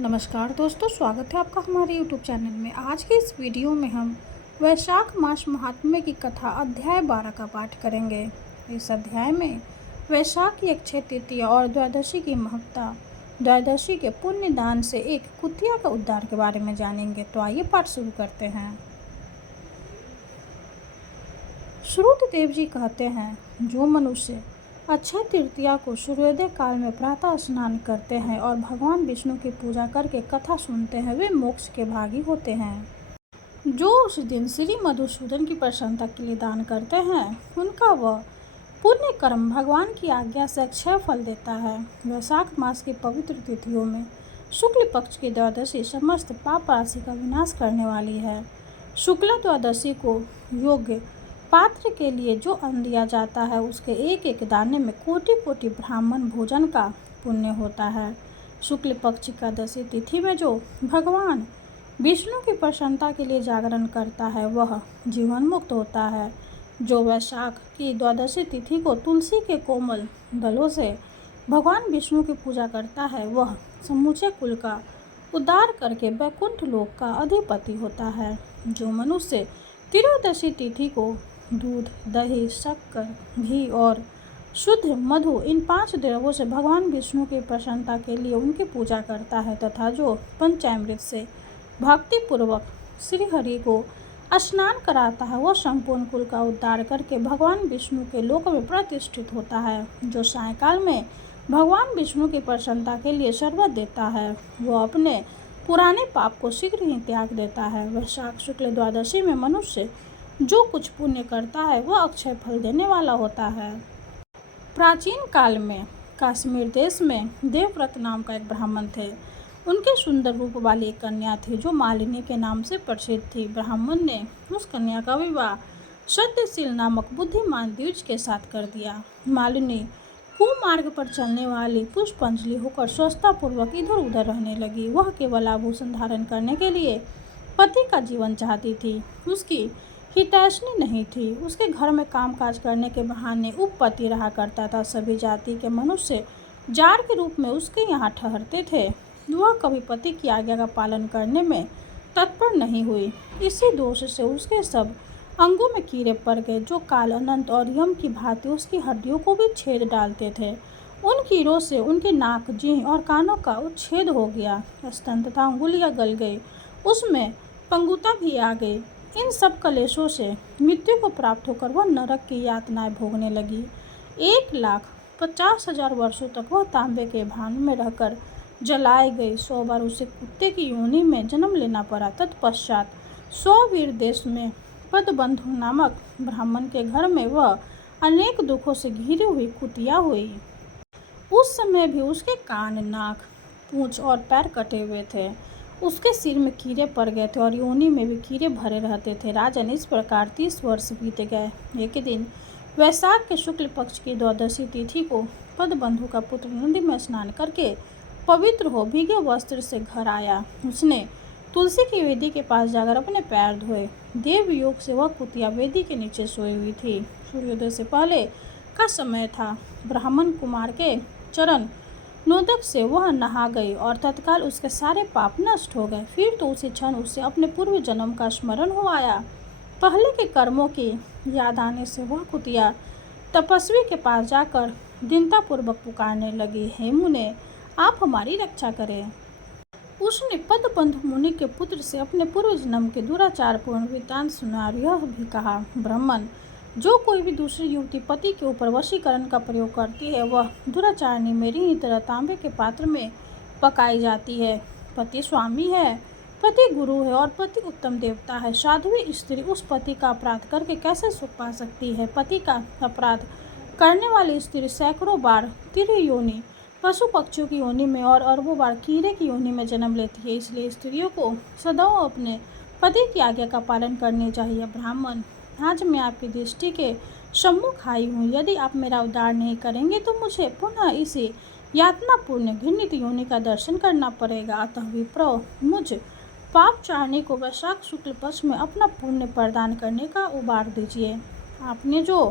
नमस्कार दोस्तों, स्वागत है आपका हमारे YouTube चैनल में। आज के इस वीडियो में हम वैशाख मास महात्म्य की कथा अध्याय 12 का पाठ करेंगे। इस अध्याय में वैशाख की अक्षय तृतीया और द्वादशी की महत्ता, द्वादशी के पुण्य दान से एक कुतिया का उद्धार के बारे में जानेंगे। तो आइए पाठ शुरू करते हैं। श्रुत देव जी कहते हैं, जो मनुष्य अक्षय तृतीया को सूर्योदय काल में प्रातः स्नान करते हैं और भगवान विष्णु की पूजा करके कथा सुनते हैं, वे मोक्ष के भागी होते हैं। जो उस दिन श्री मधुसूदन की प्रसन्नता के लिए दान करते हैं, उनका वह पुण्य कर्म भगवान की आज्ञा से अक्षय फल देता है। वैशाख मास की पवित्र तिथियों में शुक्ल पक्ष की द्वादशी समस्त पाप राशि का विनाश करने वाली है। शुक्ला द्वादशी को योग्य पात्र के लिए जो अन्न दिया जाता है, उसके एक एक दाने में कोटि कोटि ब्राह्मण भोजन का पुण्य होता है। शुक्ल पक्ष एकादशी तिथि में जो भगवान विष्णु की प्रसन्नता के लिए जागरण करता है, वह जीवन मुक्त होता है। जो वैशाख की द्वादशी तिथि को तुलसी के कोमल दलों से भगवान विष्णु की पूजा करता है, वह समूचे कुल का उद्धार करके वैकुंठ लोक का अधिपति होता है। जो मनुष्य त्रयोदशी तिथि को दूध, दही, शक्कर, घी और शुद्ध मधु इन 5 द्रव्यों से भगवान विष्णु की प्रसन्नता के लिए उनकी पूजा करता है तथा जो पंचामृत से भक्ति पूर्वक श्री हरि को स्नान कराता है, वह संपूर्ण कुल का उद्धार करके भगवान विष्णु के लोक में प्रतिष्ठित होता है। जो सायंकाल में भगवान विष्णु की प्रसन्नता के लिए शरबत देता है, वह अपने पुराने पाप को शीघ्र ही त्याग देता है। वैशाख शुक्ल द्वादशी में मनुष्य जो कुछ पुण्य करता है, वह अक्षय फल देने वाला होता है। प्राचीन काल में कश्मीर देश में देवव्रत नाम का एक ब्राह्मण थे। उनके सुंदर रूप वाली एक कन्या थी, जो मालिनी के नाम से प्रसिद्ध थी। ब्राह्मण ने उस कन्या का विवाह सत्यशील नामक बुद्धिमान द्विज के साथ कर दिया। मालिनी कुमार्ग पर चलने वाली पुष्पांजलि होकर स्वस्थतापूर्वक इधर उधर रहने लगी। वह केवल आभूषण धारण करने के लिए पति का जीवन चाहती थी। उसकी हितैषणी नहीं थी। उसके घर में कामकाज करने के बहाने उपपति रहा करता था। सभी जाति के मनुष्य जार के रूप में उसके यहाँ ठहरते थे। वह कभी पति की आज्ञा का पालन करने में तत्पर नहीं हुई। इसी दोष से उसके सब अंगों में कीड़े पड़ गए, जो काल, अनंत और यम की भांति उसकी हड्डियों को भी छेद डालते थे। उन कीड़ों से उनके नाक, जीभ और कानों का उच्छेद हो गया। स्तन तथा अंगुलियां गल गई। उसमें पंगुता भी आ गई। इन सब कलेशों से मृत्यु को प्राप्त होकर वह नरक की यातनाएं भोगने लगी। 1,50,000 वर्षों तक वह तांबे के भान में रहकर जलाई गई। 100 बार उसे कुत्ते की योनि में जन्म लेना पड़ा। तत्पश्चात 100 वीर देश में पदबंधु नामक ब्राह्मण के घर में वह अनेक दुखों से घिरी हुई कुतिया हुई। उस समय भी उसके कान, नाक, पूंछ और पैर कटे हुए थे। उसके सिर में कीड़े पड़ गए थे और योनि में भी कीड़े भरे रहते थे। राजन, इस प्रकार 30 वर्ष बीत गए। एक दिन वैशाख के शुक्ल पक्ष की द्वादशी तिथि को पदबंधु का पुत्र नदी में स्नान करके पवित्र हो भीगे वस्त्र से घर आया। उसने तुलसी की वेदी के पास जाकर अपने पैर धोए। देव योग से वह कुतिया वेदी के नीचे सोई हुई थी। सूर्योदय से पहले का समय था। ब्राह्मण कुमार के चरण नोदक से वह नहा गई और तत्काल उसके सारे पाप नष्ट हो गए। फिर तो उसी क्षण उसे अपने पूर्व जन्म का स्मरण हो आया। पहले के कर्मों की याद आने से वह कुतिया तपस्वी के पास जाकर दीनतापूर्वक पुकारने लगी, हे मुने, आप हमारी रक्षा करें। उसने पदबंधु मुनि के पुत्र से अपने पूर्व जन्म के दुराचारपूर्ण वृत्तांत सुना और यह भी कहा, ब्राह्मण, जो कोई भी दूसरी युवती पति के ऊपर वशीकरण का प्रयोग करती है, वह दुराचारणी मेरी ही तरह तांबे के पात्र में पकाई जाती है। पति स्वामी है, पति गुरु है और पति उत्तम देवता है। साध्वी स्त्री उस पति का अपराध करके कैसे सुख पा सकती है? पति का अपराध करने वाली स्त्री सैकड़ों बार तिरही योनि, पशु पक्षियों की योनि में और अरबों बार कीड़े की योनि में जन्म लेती है। इसलिए स्त्रियों को सदैव अपने पति की आज्ञा का पालन करनी चाहिए। ब्राह्मण, आज मैं आपकी दृष्टि के सम्मुख आई हूँ। यदि आप मेरा उद्धार नहीं करेंगे तो मुझे पुनः इसी यातनापूर्ण घृणित योनि का दर्शन करना पड़ेगा। अतः विप्र, मुझ पाप चारणी को वैशाख शुक्ल पक्ष में अपना पुण्य प्रदान करने का उबार दीजिए। आपने जो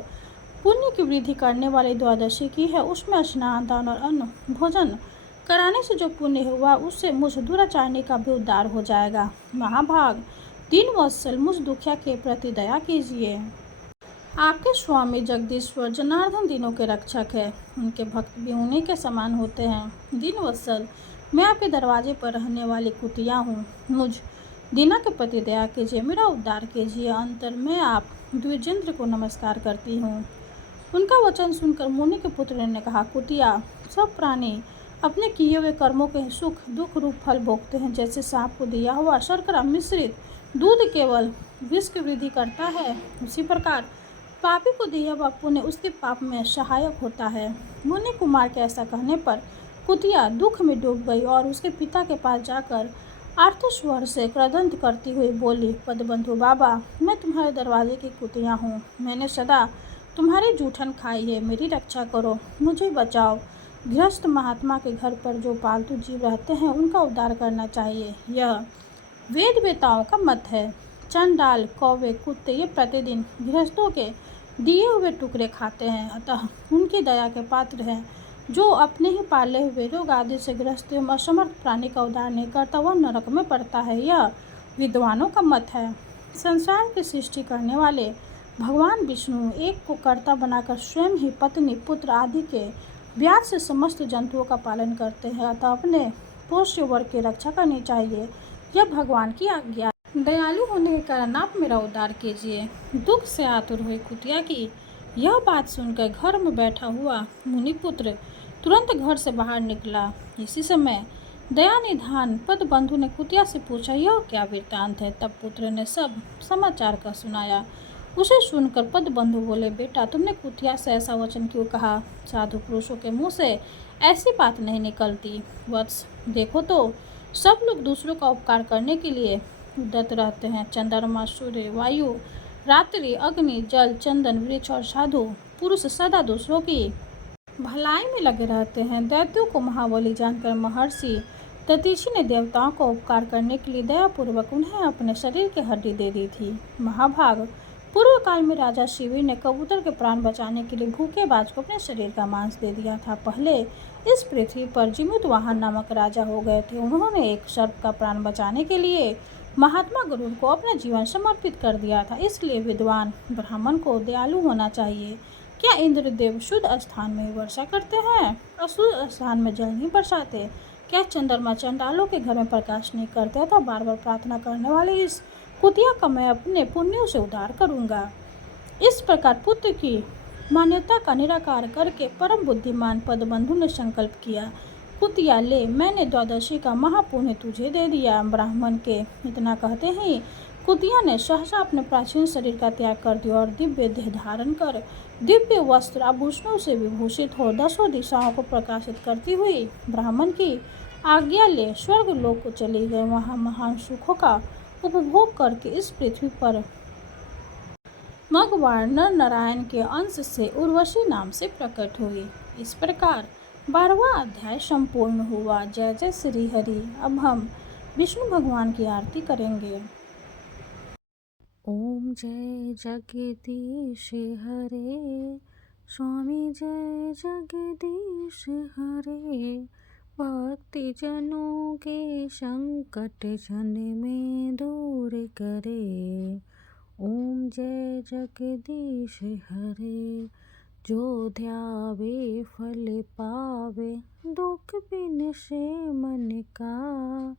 पुण्य की वृद्धि करने वाली द्वादशी की है, उसमें स्नान, दान और अन्न भोजन कराने से जो पुण्य हुआ उससे मुझ दुराचारणी का भी उद्धार हो जाएगा। महाभाग, दीनवत्सल, मुझ दुखिया के प्रति दया कीजिए। आपके स्वामी जगदीश्वर जनार्दन दीनों के रक्षक है, उनके भक्त भी उन्हीं के समान होते हैं। दीनवत्सल, मैं आपके दरवाजे पर रहने वाली कुतिया हूँ, मुझ दीना के प्रति दया कीजिए, मेरा उद्धार कीजिए। अंतर मैं आप द्विजेंद्र को नमस्कार करती हूँ। उनका वचन सुनकर मुनि के पुत्र ने कहा, कुतिया, सब प्राणी अपने किए हुए कर्मों के सुख दुख रूप फल भोगते हैं। जैसे सांप को दिया हुआ शर्करा मिश्रित दूध केवल विष की वृद्धि करता है, उसी प्रकार पापी को दिया हुआ पुण्य उसके पाप में सहायक होता है। मुनि कुमार के ऐसा कहने पर कुतिया दुख में डूब गई और उसके पिता के पास जाकर आर्तस्वर से क्रदंत करती हुई बोली, पदबंधु बाबा, मैं तुम्हारे दरवाजे की कुतिया हूँ, मैंने सदा तुम्हारी जूठन खाई है, मेरी रक्षा करो, मुझे बचाओ। गृहस्थ महात्मा के घर पर जो पालतू जीव रहते हैं उनका उद्धार करना चाहिए, यह वेद वेताओं का मत है। चंडाल, कौवे, कुत्ते ये प्रतिदिन गृहस्थों के दिए हुए टुकड़े खाते हैं, अतः उनकी दया के पात्र हैं। जो अपने ही पाले हुए रोग आदि से ग्रस्त एवं असमर्थ प्राणी का उद्धार नहीं करता वह नरक में पड़ता है, यह विद्वानों का मत है। संसार की सृष्टि करने वाले भगवान विष्णु एक को कर्ता बनाकर स्वयं ही पत्नी पुत्र आदि के व्याध से समस्त जंतुओं का पालन करते हैं, अतः अपने पोष्य वर्ग की रक्षा करनी चाहिए, यह भगवान की आज्ञा। दयालु होने के कारण आप मेरा उद्धार कीजिए। दुख से आतुर हुई कुतिया की यह बात सुनकर घर में बैठा हुआ मुनिपुत्र तुरंत घर से बाहर निकला। इसी समय दयानिधान पदबंधु ने कुतिया से पूछा, यह क्या वृत्तांत है? तब पुत्र ने सब समाचार का सुनाया। उसे सुनकर पदबंधु बोले, बेटा, तुमने कुतिया से ऐसा वचन क्यों कहा? साधु पुरुषों के मुँह से ऐसी बात नहीं निकलती। वत्स, देखो तो सब लोग दूसरों का उपकार करने के लिए उद्यत रहते हैं। चंद्रमा, सूर्य, वायु, रात्रि, अग्नि, जल, चंदन, वृक्ष और साधु पुरुष सदा दूसरों की भलाई में लगे रहते हैं। दैत्यों को महाबली जानकर महर्षि दधीचि ने देवताओं को उपकार करने के लिए दयापूर्वक उन्हें अपने शरीर की हड्डी दे दी थी। महाभाग, पूर्व काल में राजा शिविर ने कबूतर के प्राण बचाने के लिए भूखे बाज को अपने शरीर का मांस दे दिया था। पहले इस पृथ्वी पर जिमुतवाहन नामक राजा हो गए थे। उन्होंने एक सर्प का प्राण बचाने के लिए महात्मा गरुड़ को अपना जीवन समर्पित कर दिया था। इसलिए विद्वान ब्राह्मण को दयालु होना चाहिए। क्या इंद्रदेव शुद्ध स्थान में वर्षा करते हैं? अशुद्ध स्थान में जल नहीं बरसाते? क्या चंद्रमा चंडालों के घर में प्रकाश नहीं करते? तो बार बार प्रार्थना करने वाले इस कुतिया का मैं अपने पुण्यों से उद्धार करूंगा। इस प्रकार पुत्र की मान्यता का निराकार करके परम बुद्धिमान पदबंधु ने संकल्प किया, कुतिया ले, मैंने द्वादशी का महापुण्य तुझे दे दिया। ब्राह्मण के इतना कहते ही कुतिया ने सहसा अपने प्राचीन शरीर का त्याग कर दिया और दिव्य देह धारण कर दिव्य वस्त्र आभूषणों से विभूषित हो दसों दिशाओं को प्रकाशित करती हुई ब्राह्मण की आज्ञा ले स्वर्ग लोक को चली गई। वहाँ महान सुखों का उपभोग करके इस पृथ्वी पर मगवार नर नारायण के अंश से उर्वशी नाम से प्रकट हुई। इस प्रकार 12वां अध्याय संपूर्ण हुआ। जय जय श्री हरि। अब हम विष्णु भगवान की आरती करेंगे। ओम जय जगदीश हरे, स्वामी जय जगदीश हरे, भक्ति जनों के संकट जन में दूर करे। ओम जय जगदीश हरे, जो ध्यावे फल पावे, दुख बिन से मन का,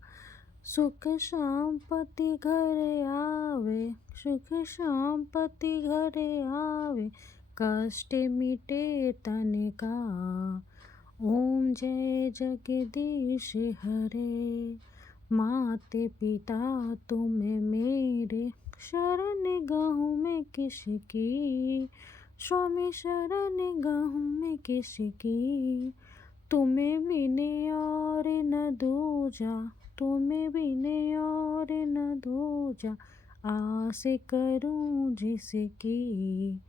सुख शांपति घर आवे, सुख शांपति घर आवे, कष्ट मिटे तन का। ओम जय जगदीश हरे, माते पिता तुम मेरे, शरण गहूँ में किसकी, स्वामी शरण गहूँ में किसकी, तुम्हें बिने और न दूजा, तुम्हें बिने और न दूजा, आस करूं जिसकी।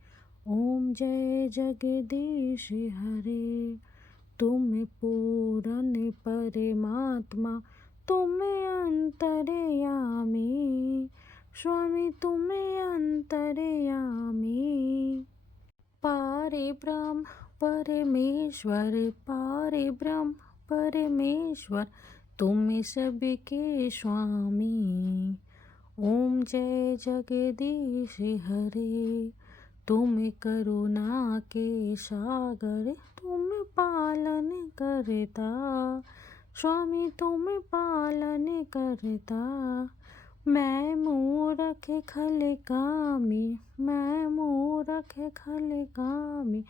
ओम जय जगदीश हरे, तुम पूरन परमात्मा, तुम अंतर्यामी, स्वामी तुम अंतर्यामी। पारे ब्रह्म परमेश्वर, पारे ब्रह्म परमेश्वर तुम सबके स्वामी। ओम जय जगदीश हरे, तुम करुणा के सागर, तुम पालन करता स्वामी, तुम पालन करता। मैं मूरख खल कामी, मैं मूरख खल कामी,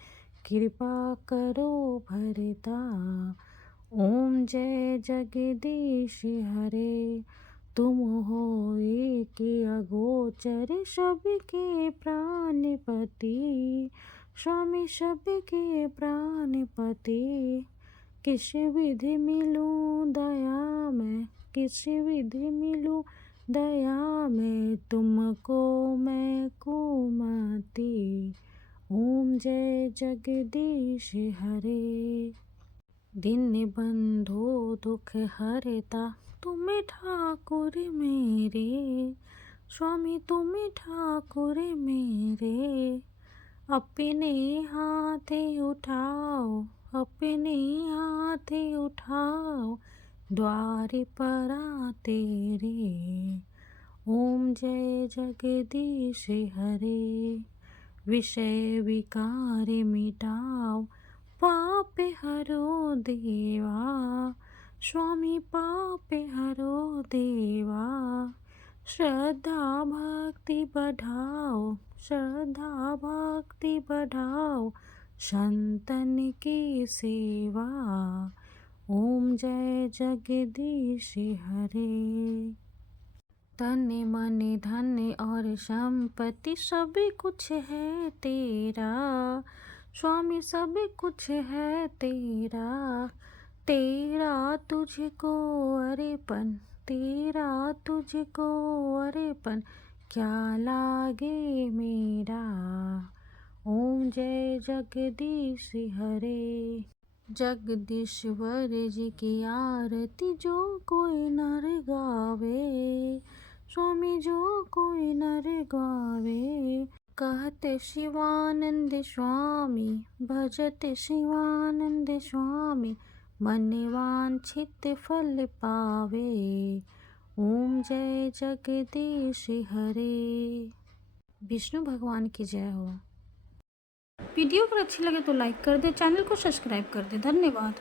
कृपा करो भरता। ओम जय जगदीश हरे, तुम हो एक अगोचर, सबके प्राणपति स्वामी, सबके प्राणपति। किस विधि मिलूं दया में, किस विधि मिलूं दया में, तुमको मैं कुमति। ओम जय जगदीश हरे, दीन बंधु दुख हरता तुम ठाकुर मेरे स्वामी, तुम ठाकुर मेरे। अपने हाथ उठाओ, अपने हाथ उठाओ, द्वार पर तेरे। ओम जय जगदीश हरे, विषय विकार मिटाओ, पाप हरो देवा स्वामी, पाप हरो देवा। श्रद्धा भक्ति बढ़ाओ, श्रद्धा भक्ति बढ़ाओ, संतन की सेवा। ओम जय जगदीश हरे, तन मन धन और संपत्ति सब कुछ है तेरा स्वामी, सब कुछ है तेरा। तेरा तुझको अर्पण, तेरा तुझको अर्पण, क्या लागे मेरा। ओम जय जगदीश हरे, जगदीश्वर जी की आरती जो कोई नर गावे स्वामी, जो कोई नर गावे। कहते शिवानंद स्वामी, भजते शिवानंद स्वामी, मन वांछित फल पावे। ओम जय जगदीश हरे। विष्णु भगवान की जय हो। वीडियो अगर अच्छी लगे तो लाइक कर दे, चैनल को सब्सक्राइब कर दे। धन्यवाद।